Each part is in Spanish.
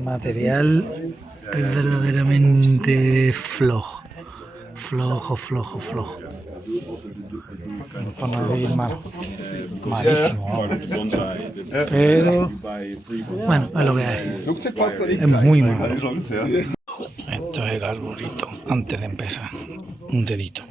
material es verdaderamente flojo. Flojo. Por no decir malísimo. Pero bueno, es lo que hay. Es muy malo. Esto es el arbolito antes de empezar. Un dedito.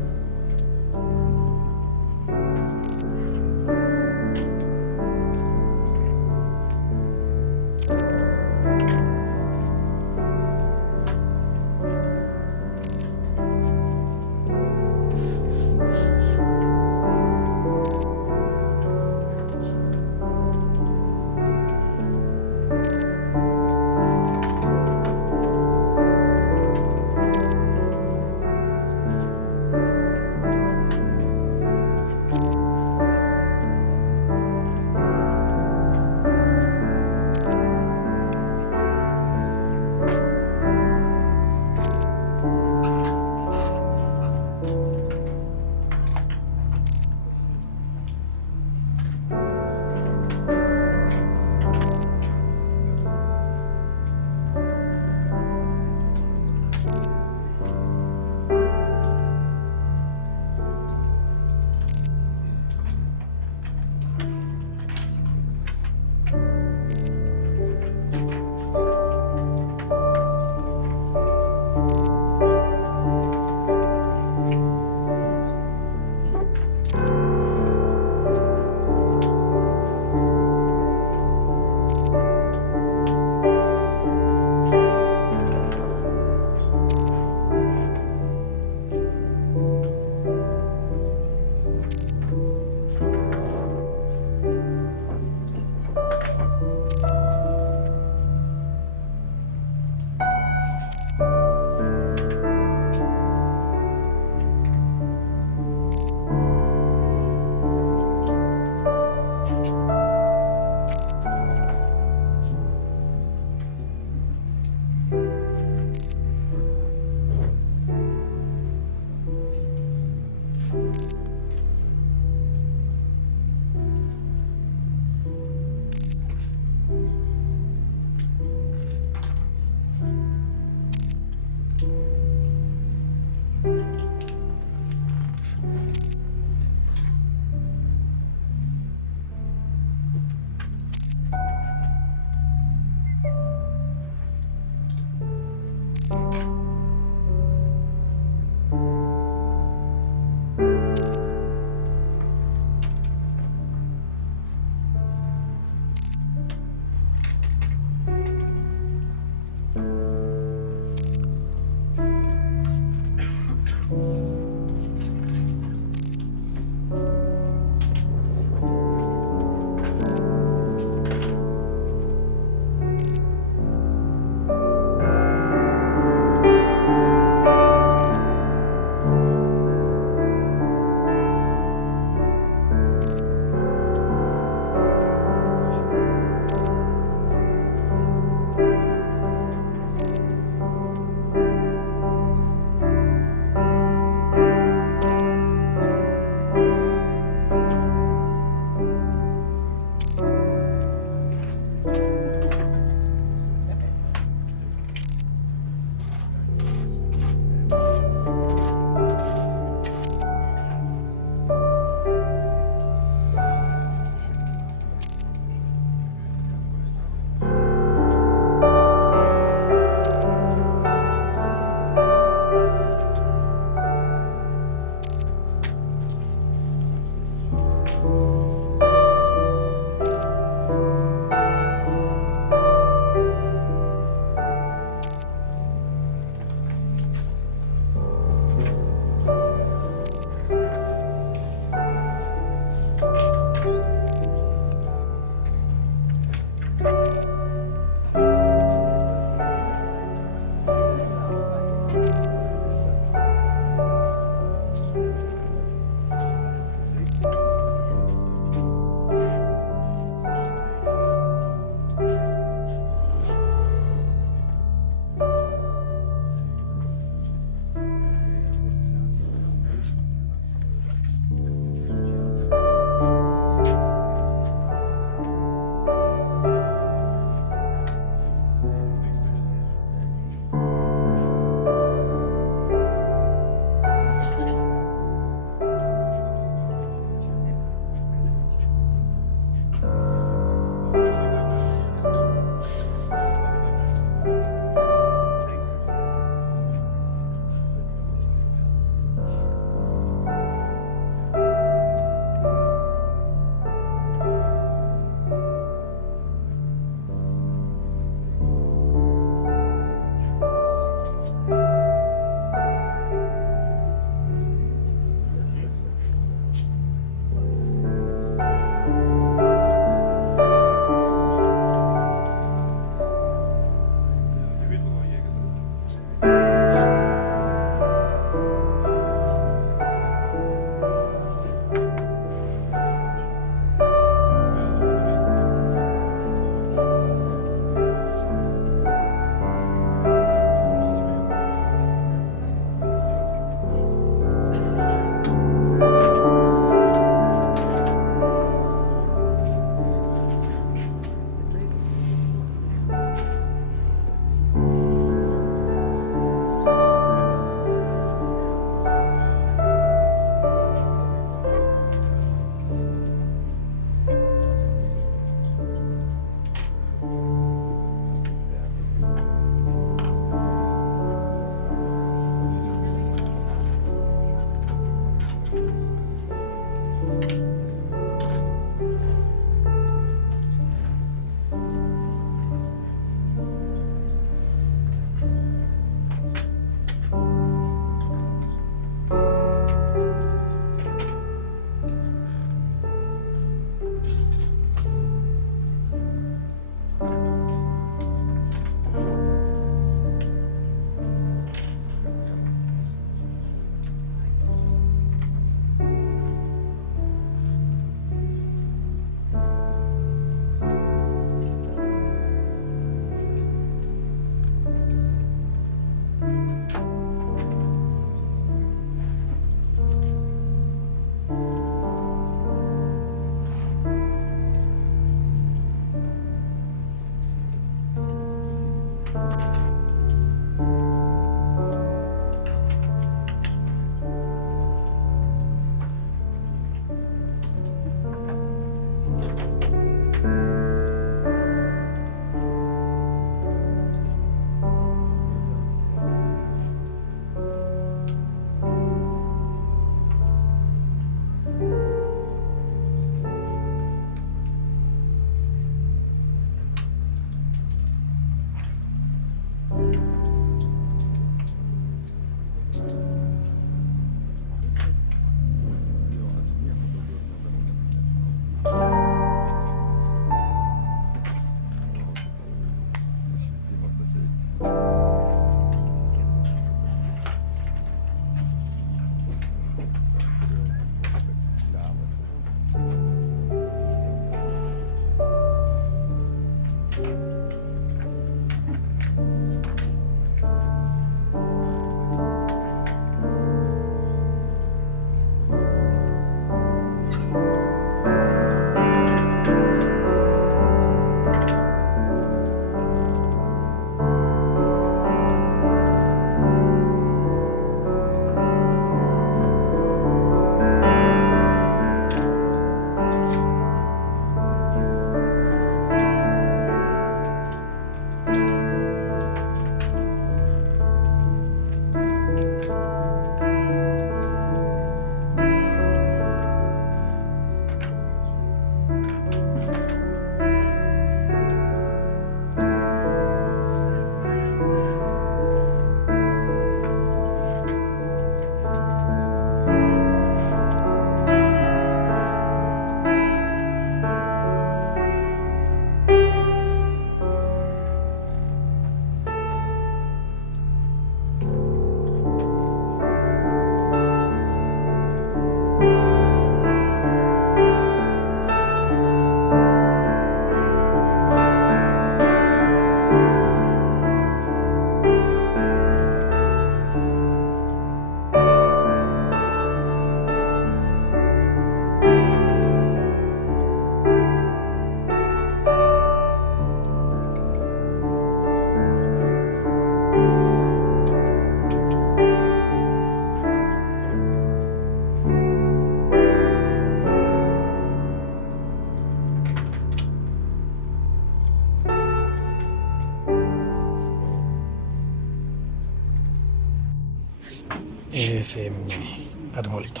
ese es mi arbolito.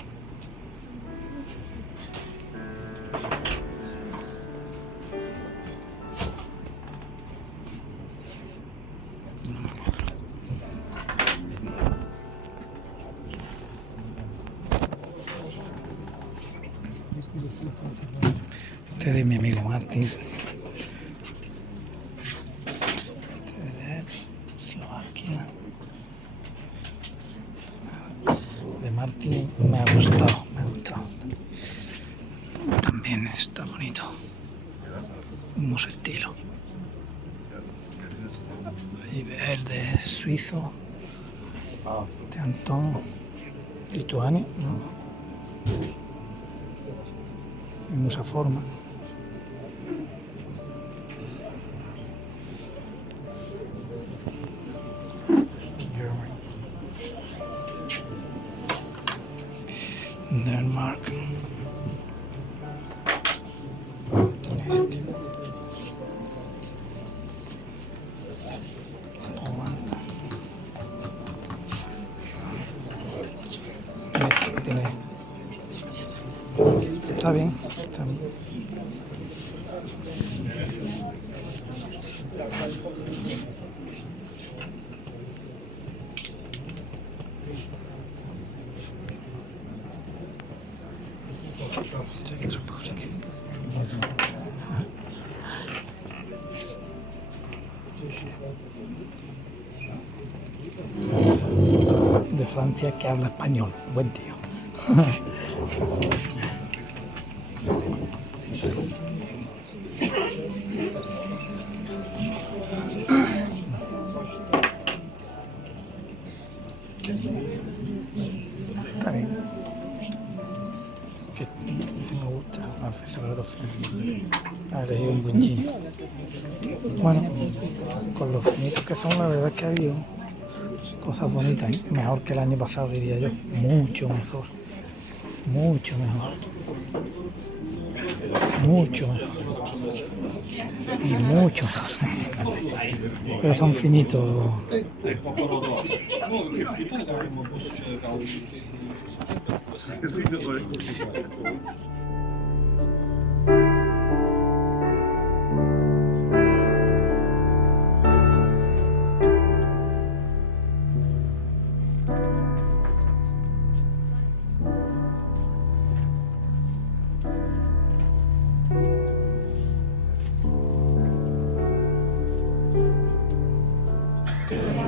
Este es de mi amigo Martín. Este es de Eslovaquia. De Martín me ha gustado, También está bonito. Unos estilos. Y verde suizo. De Antón. Lituania. En mucha forma. Denmark. Este que tiene. Está bien. De Francia, que habla español, buen tío. Está bien. Que sí me gusta, a veces de los finos. Ha elegido un buen jean. Bueno, con los finitos que son, la verdad es que ha habido cosas bonitas, ¿eh? Mejor que el año pasado, diría yo. Mucho mejor. Mucho mejor. Mucho mejor. Y mucho mejor. Pero son finitos.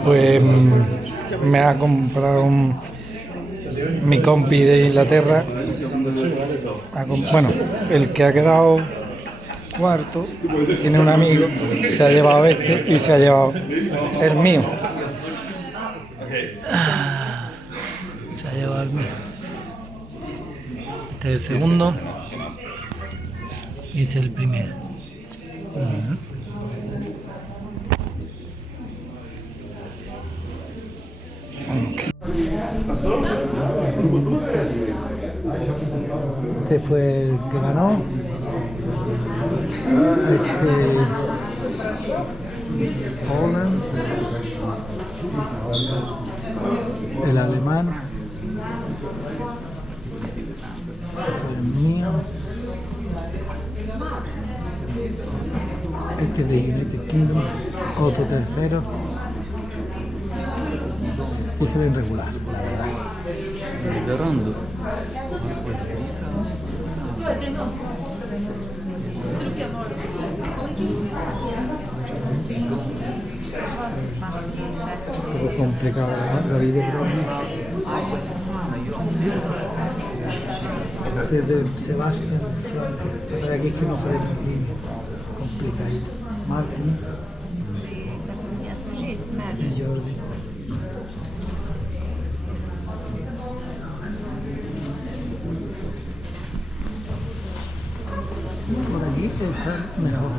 Pues me ha comprado mi compi de Inglaterra, bueno, el que ha quedado cuarto, tiene un amigo, se ha llevado este y se ha llevado el mío. Se ha llevado el mío. Este es el segundo y este es el primero. Este fue el que ganó. Holland. El alemán. Este fue el mío. Este es de United Kingdom. Otro tercero. Y se ven regular. Llorando. Un poco complicado la vida, pero este es de Sebastián, para aquí es que no sale aquí complicadito. Martín y Jordi. Por aquí está mejor.